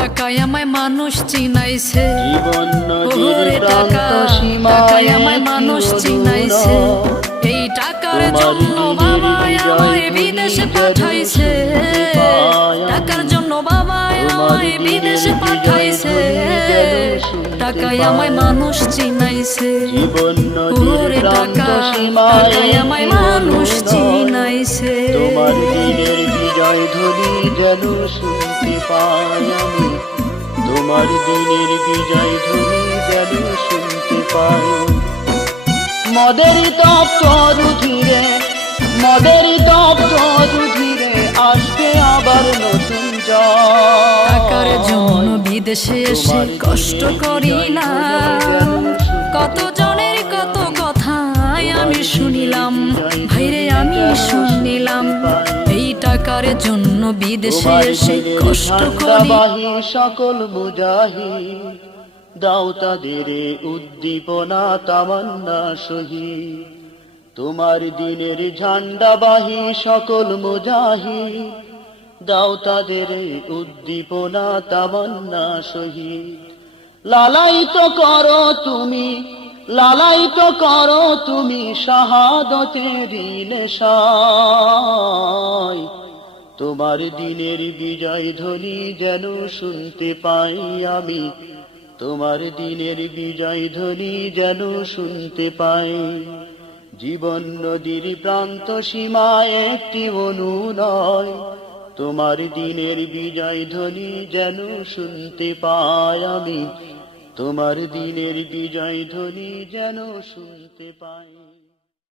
টাকায় আমায় মানুষ চিনাইছে, জীবন ওরে নদীর টাকা, প্রান্ত টাকায় সীমায় আমায় মানুষ চিনাইছে। এই টাকার জন্য বাবা আমায় বিদেশে পাঠাইছে, টাকার জন্য বাবা আমায় বিদেশে পাঠাইছে। টাকায় আমায় মানুষ চিনাইছে, জীবন ওরে টাকা, টাকায় আমায় মানুষ চিনাইছে। তোমার দিনের বিজয় ধ্বনি যেন শুনতে পাই আমি, তোমার দিনের বিজয় ধ্বনি যেন শুনতে পাই। মদের তপ্ত রুধিরে, মদের তপ্ত রুধিরে আসবে আবার নতুন জয়। টাকার জন্য বিদেশে এসে কষ্ট করিলাম, কত জনের কত কথাই আমি শুনিলাম, ভাইরে আমি শুনিলাম। এই টাকার জন্য বিদেশে এসে কষ্ট করি। সকল মুজাহিদ দাও তাদের উদ্দীপনা তামান্না শহীদ, তোমার দিনের ঝান্ডাবাহী সকল মুজাহিদ দাও তাদের উদ্দীপনা তামান্না শহীদ। লালায়িত করো তুমি, লালায়িত করো তুমি শাহাদতের নেশায়, তোমার দিনের বিজয় ধ্বনি যেন শুনতে পাই আমি, তোমার দিনের বিজয় ধ্বনি যেন শুনতে পাই। জীবন নদীর প্রান্ত সীমায় একটি অনুনয়, তোমার দিনের বিজয় ধ্বনি যেন শুনতে পাই আমি, তোমার দিনের বিজয় ধ্বনি যেন শুনতে পাই।